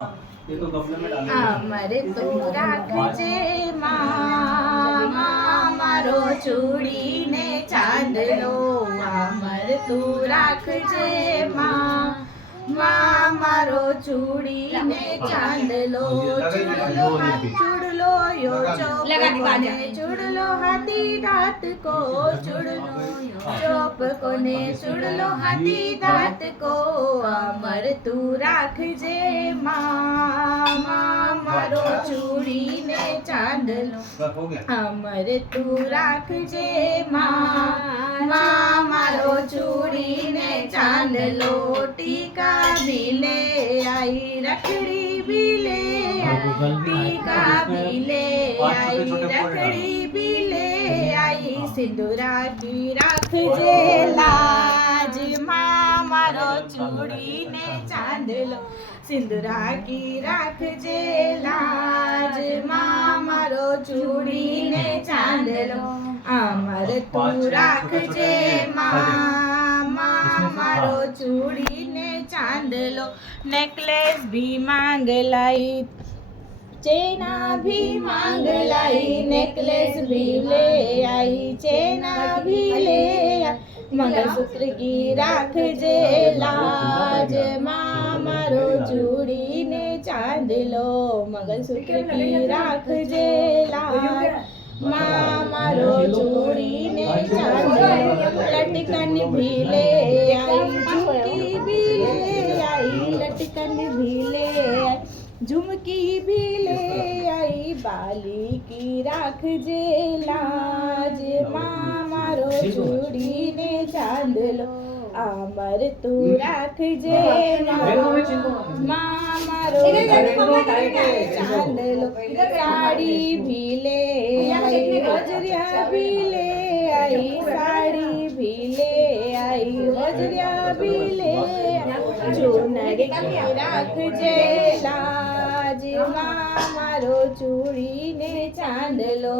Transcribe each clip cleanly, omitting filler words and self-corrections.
ये तो गमले में डालना अमर तू રાખજે માં મારો ચૂડીને ચાંદલો અમર તું રાખજે માં મારો ચૂડીને ચાંદલો ચૂડલો યો ચોપને ચૂડલો હાથી દાંત કો ચૂડલો ચોપ કોને ચૂડલો હાથી દાંત કો અમર તું રાખજે માં મારો ચૂડીને ચાંદલો અમર તું રાખજે માં મારો ચૂડીને ચાંદલો ટીકા ભીલે આઈ રખડી ભીલે ટીકા ભીલે આઈ રખડી ભીલે આઈ સિંદૂરા કી રાખજે લાજ માં મારો ચૂડીને ચાંદલો સિંદૂરા કી રાખજે લાજ માં મારો ચૂડીને ચાંદલો અમર તું રાખજે માં મારો ચૂડીને ચાંદલો नेकलेस भी मांग लाई चेना भी मांग लाई नेकलेस भी ले आई चेना भी ले आई मंगलसूत्र की રાખજે लाज माँ मारो चूड़ीने चांदलो मंगलसूत्र की રાખજે लाज माँ मारो चूड़ीने चांदलो लटकन भी ले आई झुमकी भी ले आई लटकन भी ले आई झुमकी भी ले आई बाली की રાખજે लाज माँ मारो चूड़ीने चांदलो अमर तू રાખજે माँ मारो चूड़ीने चांदलो साड़ी भी ले आई गजरिया भी ले आई साड़ी भी ले आई गजरिया भी ले चूनर की રાખજે लाज माँ मारो चूड़ीने चांदलो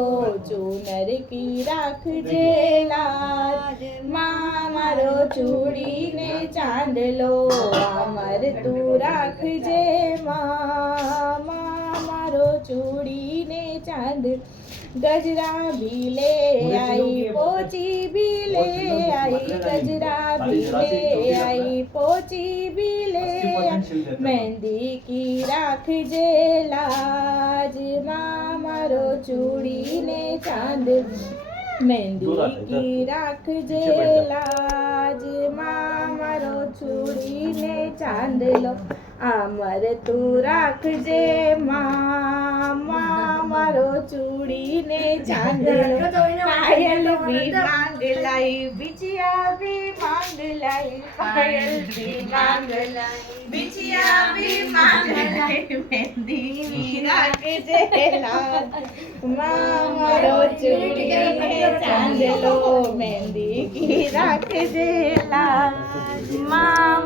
चूनर की રાખજે लाज माँ मारो चूड़ीने चांदलो अमर तू રાખજે माँ मारो चूड़ीने चांदलो गजरा भी ले आई पोची भी ले आई गजरा भी ले आई पोची भी ले आई मेहंदी की રાખજે लाज माँ मारो चूड़ीने चांदलो मेहंदी की રાખજે लाज माँ मारो चूड़ीने चांदलो अमर तू રાખજે माँ मारो चूड़ीने चांदलो पायल भी मांग लाई बिछिया भी मांग लाई पायल भी मांग लाई बिछिया भी मांग लाई मेहंदी भी રાખજે लाज माँ मारो चूड़ीने चांदलो मेहंदी की રાખજે लाज माँ